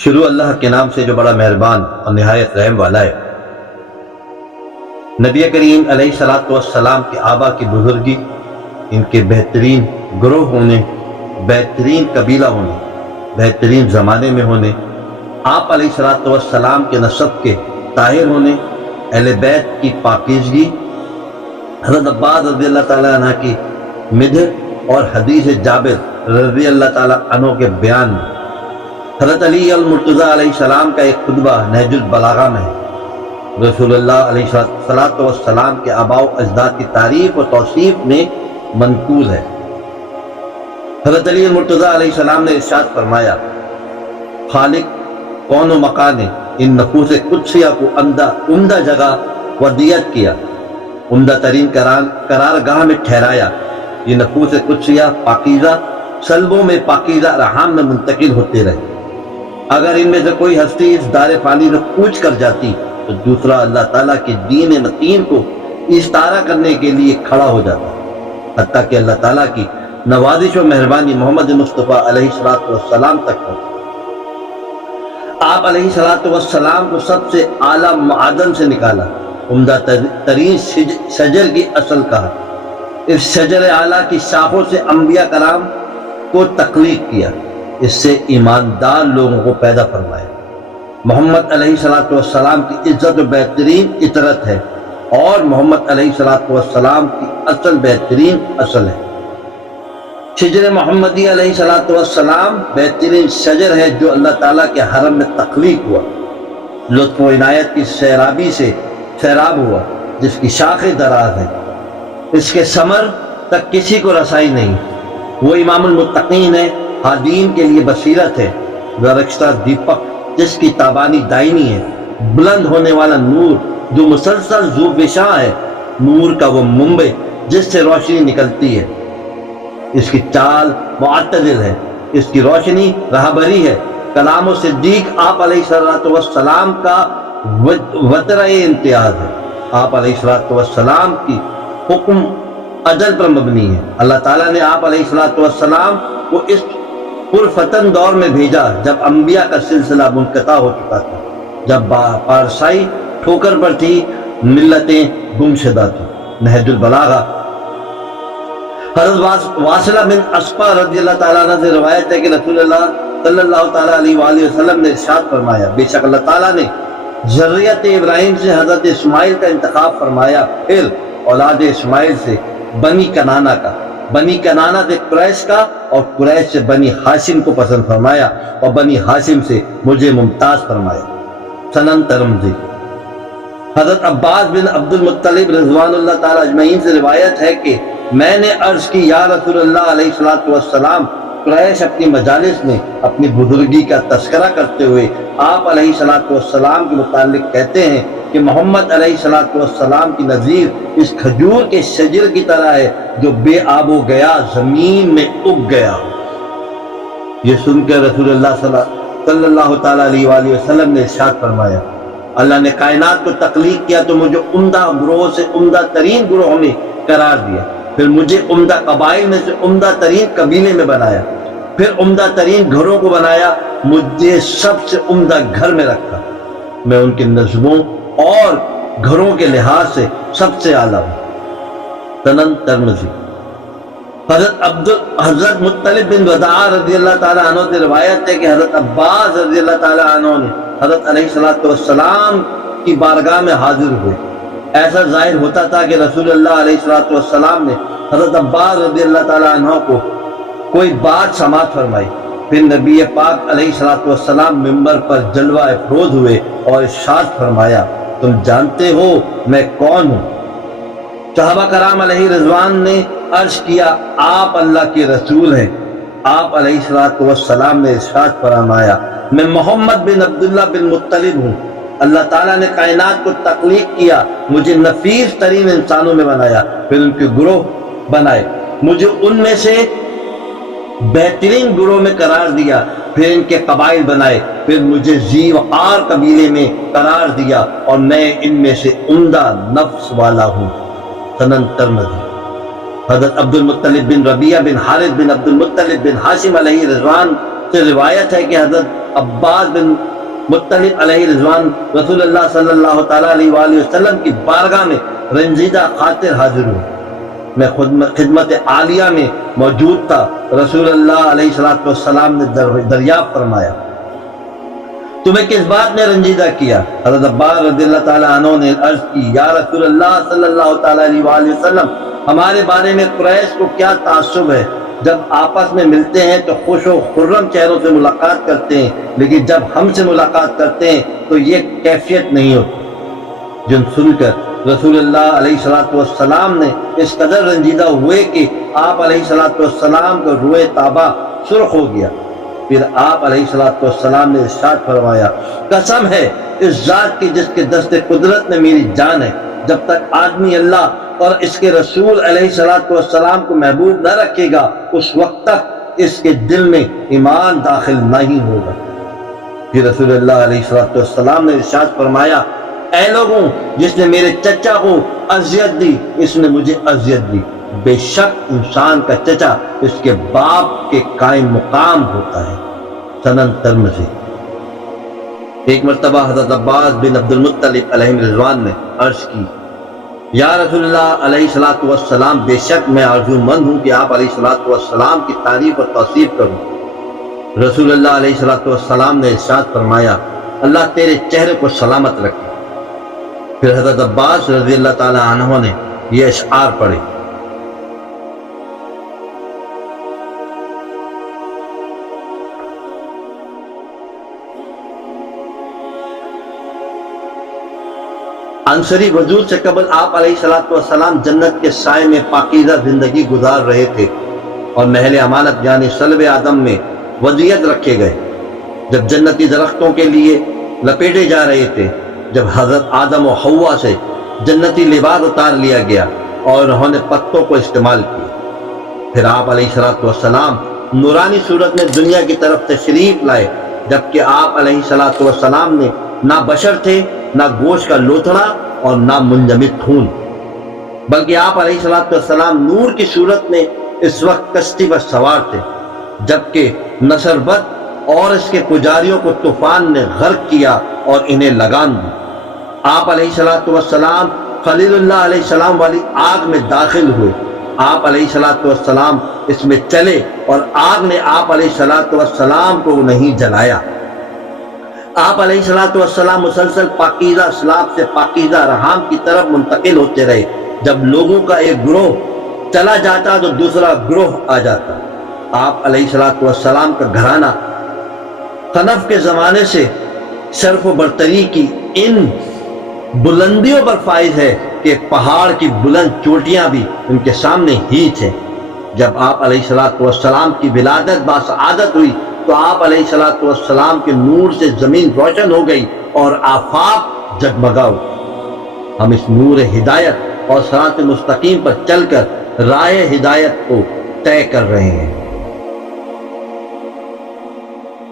شروع اللہ کے نام سے جو بڑا مہربان اور نہایت رحم والا ہے۔ نبی کریم علیہ الصلوۃ والسلام کے آبا کی بزرگی، ان کے بہترین گروہ ہونے، بہترین قبیلہ ہونے، بہترین زمانے میں ہونے، آپ علیہ الصلوۃ والسلام کے نسب کے طاہر ہونے، اہل بیت کی پاکیزگی، حضرت عباس رضی اللہ تعالیٰ عنہ کی مدح اور حدیث جابر رضی اللہ تعالیٰ عنہ کے بیان میں، حضرت علی المرتضیٰ علیہ السلام کا ایک خطبہ نہج البلاغہ میں ہے۔ رسول اللہ علیہ الصلوۃ والسلام کے آباء و اجداد کی تعریف و توصیف میں منقول ہے۔ حضرت علی المرتضیٰ علیہ السلام نے ارشاد فرمایا، خالق کون و مکان نے ان نفوس قدسیہ کو عمدہ جگہ ودیعت کیا، عمدہ ترین قرارگاہ میں ٹھہرایا۔ یہ نفوس قدسیہ پاکیزہ سلبوں میں پاکیزہ ارحام میں منتقل ہوتے رہے۔ اگر ان میں سے کوئی ہستی اس دار فانی سے کوچ کر جاتی تو دوسرا اللہ تعالیٰ کے دین متین کو استعارہ کرنے کے لیے کھڑا ہو جاتا، حتیٰ کہ اللہ تعالیٰ کی نوازش و مہربانی محمد مصطفیٰ علیہ الصلوۃ والسلام تک ہو۔ آپ علیہ الصلوۃ والسلام کو سب سے اعلیٰ معدن سے نکالا، عمدہ ترین شجر کی اصل کہا، اس شجر اعلیٰ کی شاخوں سے انبیاء کرام کو تخلیق کیا، اس سے ایماندار لوگوں کو پیدا فرمایا۔ محمد علیہ الصلوۃ والسلام کی عزت و بہترین عطرت ہے، اور محمد علیہ الصلوۃ والسلام کی اصل بہترین اصل ہے۔ شجر محمدی علیہ الصلوۃ والسلام بہترین شجر ہے جو اللہ تعالیٰ کے حرم میں تخلیق ہوا، لطف و عنایت کی سیرابی سے سیراب ہوا، جس کی شاخیں دراز ہیں، اس کے ثمر تک کسی کو رسائی نہیں۔ وہ امام المتقین ہے، ہادین کے لیے بصیرت ہے، درخشتہ دیپک جس کی تابانی دائمی ہے، بلند ہونے والا نور جو مسلسل ذوفشاں ہے، نور کا وہ منبع جس سے روشنی نکلتی ہے، اس کی چال معتدل ہے، اس کی روشنی راہبری ہے۔ کلام و صدیق آپ علیہ الصلوۃ والسلام کا وترۂ امتیاز ہے۔ آپ علیہ الصلوۃ والسلام کی حکم عدل پر مبنی ہے۔ اللہ تعالیٰ نے آپ علیہ الصلوۃ والسلام کو اس پرفتن دور میں بھیجا جب انبیاء کا سلسلہ منقطع ہو چکا تھا، جب پارسائی ٹھوکر پر تھی، ملتیں گمشدہ تھیں۔ نہج البلاغہ حضرت واصلہ بن اسقع رضی اللہ تعالیٰ عنہ سے روایت ہے کہ رسول اللہ صلی اللہ تعالیٰ علیہ وآلہ وسلم نے ارشاد فرمایا، بے شک اللہ تعالیٰ نے ذریت ابراہیم سے حضرت اسماعیل کا انتخاب فرمایا، پھر اولاد اسماعیل سے بنی کنانہ کا، بنی کنانہ سے قریش کا، اور قریش سے بنی ہاشم کو پسند فرمایا، اور بنی ہاشم سے مجھے ممتاز فرمایا۔ سنن ترمذی۔ حضرت عباس بن عبد المطلب رضوان اللہ تعالیٰ اجمعین سے روایت ہے کہ میں نے عرض کی، یا رسول اللہ علیہ الصلوۃ والسلام، قریش اپنی مجالس میں اپنی بزرگی کا تذکرہ کرتے ہوئے آپ علیہ الصلوۃ والسلام کے متعلق کہتے ہیں کہ محمد علیہ الصلوۃ والسلام کی نظیر اس کھجور کے شجر کی طرح ہے جو بے آب و گیا زمین میں اگ گیا۔ یہ سن کر رسول اللہ صلی اللہ تعالیٰ علیہ وآلہ وسلم نے ارشاد فرمایا، اللہ نے کائنات کو تخلیق کیا تو مجھے عمدہ گروہ سے عمدہ ترین گروہ میں قرار دیا، پھر مجھے عمدہ قبائل میں سے عمدہ ترین قبیلے میں بنایا، پھر عمدہ ترین گھروں کو بنایا، مجھے سب سے عمدہ گھر میں رکھا، میں ان کے نسبوں اور گھروں کے لحاظ سے سب سے اعلیٰ ہوں۔ سنن ترمذی۔ حضرت مطلب بن وداع رضی اللہ تعالیٰ عنہ سے روایت ہے کہ حضرت عباس رضی اللہ تعالیٰ عنہ نے حضرت علیہ الصلوۃ والسلام کی بارگاہ میں حاضر ہوئے۔ ایسا ظاہر ہوتا تھا کہ رسول اللہ علیہ الصلوۃ والسلام نے حضرت عباس رضی اللہ تعالیٰ عنہ کو کوئی بات سماعت فرمائی، پھر نبی پاک علیہ الصلوۃ والسلام منبر پر جلوہ افروز ہوئے اور ارشاد فرمایا، تم جانتے ہو میں کون ہوں؟ صحابہ کرام علیہ رضوان نے عرض کیا، آپ اللہ کے رسول ہیں۔ آپ علیہ الصلوۃ والسلام نے ارشاد فرمایا، میں محمد بن عبداللہ بن مطلب ہوں۔ اللہ تعالیٰ نے کائنات کو تخلیق کیا، مجھے نفیس ترین انسانوں میں بنایا، پھر ان کے گروہ بنائے، مجھے ان میں سے بہترین گروہ میں قرار دیا، پھر ان کے قبائل بنائے، پھر مجھے ذی وقار قبیلے میں قرار دیا، اور میں ان میں سے عمدہ نفس والا ہوں۔ سنن ترمذی۔ حضرت عبد المطلب بن ربیعہ بن حارث بن عبد المطلب بن ہاشم علیہ رضوان سے روایت ہے کہ حضرت عباس بن مطلب علیہ رضوان رسول اللہ صلی اللہ تعالیٰ علیہ وآلہ وسلم کی بارگاہ میں رنجیدہ خاطر حاضر ہوں۔ میں خدمت عالیہ میں موجود تھا۔ رسول اللہ علیہ السلام نے دریافت فرمایا، تمہیں کس بات نے رنجیدہ کیا؟ حضرت عباس رضی اللہ تعالیٰ عنہ نے عرض کی، یا رسول اللہ صلی اللہ تعالیٰ علیہ وآلہ وسلم، ہمارے بارے میں قریش کو کیا تعصب ہے؟ جب آپس میں ملتے ہیں تو خوش و خرم چہروں سے ملاقات کرتے ہیں، لیکن جب ہم سے ملاقات کرتے ہیں تو یہ کیفیت نہیں ہوتی۔ جن سن کر رسول اللہ علیہ السلام نے اس قدر رنجیدہ ہوئے کہ آپ علیہ السلام کا روئے طابہ سرخ ہو گیا۔ پھر آپ علیہ السلام نے ارشاد فرمایا، قسم ہے اس ذات کی جس کے دست قدرت میں میری جان ہے، جب تک آدمی اللہ اور اس کے رسول علیہ السلام کو محبوب نہ رکھے گا، اس وقت تک اس کے دل میں ایمان داخل نہیں ہوگا۔ پھر رسول اللہ علیہ السلام نے ارشاد فرمایا، اے لوگوں، جس نے میرے چچا کو اذیت دی اس نے مجھے اذیت دی۔ بے شک انسان کا چچا اس کے باپ کے قائم مقام ہوتا ہے۔ سنن ترمذی۔ ایک مرتبہ حضرت عباس بن عبد المطلب علیہ رضوان نے عرض کی، یا رسول اللہ علیہ السلام، بے شک میں آرزو مند ہوں کہ آپ علیہ السلام کی تعریف اور توصیف کروں۔ رسول اللہ علیہ السلام نے ارشاد فرمایا، اللہ تیرے چہرے کو سلامت رکھے۔ پھر حضرت عباس رضی اللہ تعالی عنہ نے یہ اشعار پڑھے، انصری وجود سے قبل آپ علیہ السلام جنت کے سائے میں پاکیزہ زندگی گزار رہے تھے اور محل امانت یعنی صلب آدم میں ودیعت رکھے گئے۔ جب جنتی درختوں کے لیے لپیٹے جا رہے تھے، جب حضرت آدم و حوا سے جنتی لباس اتار لیا گیا اور انہوں نے پتوں کو استعمال کیا، پھر آپ علیہ السلام نورانی صورت میں دنیا کی طرف تشریف لائے، جبکہ آپ علیہ السلام نے نہ بشر تھے، نہ گوشت کا لوتھڑا اور نہ منجمد خون، بلکہ آپ علیہ السلام نور کی صورت میں اس وقت کشتی پر سوار تھے، جبکہ نصربت اور اس کے پجاریوں کو طوفان نے غرق کیا اور انہیں لگان دی۔ آپ علیہ السلام خلیل اللہ علیہ السلام والی آگ میں داخل ہوئے۔ آپ علیہ السلام اس میں چلے اور آگ نے آپ علیہ السلام کو نہیں جلایا۔ آپ علیہ السلام مسلسل پاکیزہ اسلاف سے پاکیزہ رحام کی طرف منتقل ہوتے رہے۔ جب لوگوں کا ایک گروہ چلا جاتا تو دوسرا گروہ آ جاتا۔ آپ علیہ السلام کا گھرانہ خنف کے زمانے سے شرف و برتری کی ان بلندیوں پر فائز ہے کہ پہاڑ کی بلند چوٹیاں بھی ان کے سامنے ہیچ ہیں۔ جب آپ علیہ السلام کی ولادت باسعادت ہوئی تو آپ علیہ السلام کے نور سے زمین روشن ہو گئی اور آفاق جگمگا ہوئی۔ ہم اس نور ہدایت اور صراط مستقیم پر چل کر راہ ہدایت کو طے کر رہے ہیں۔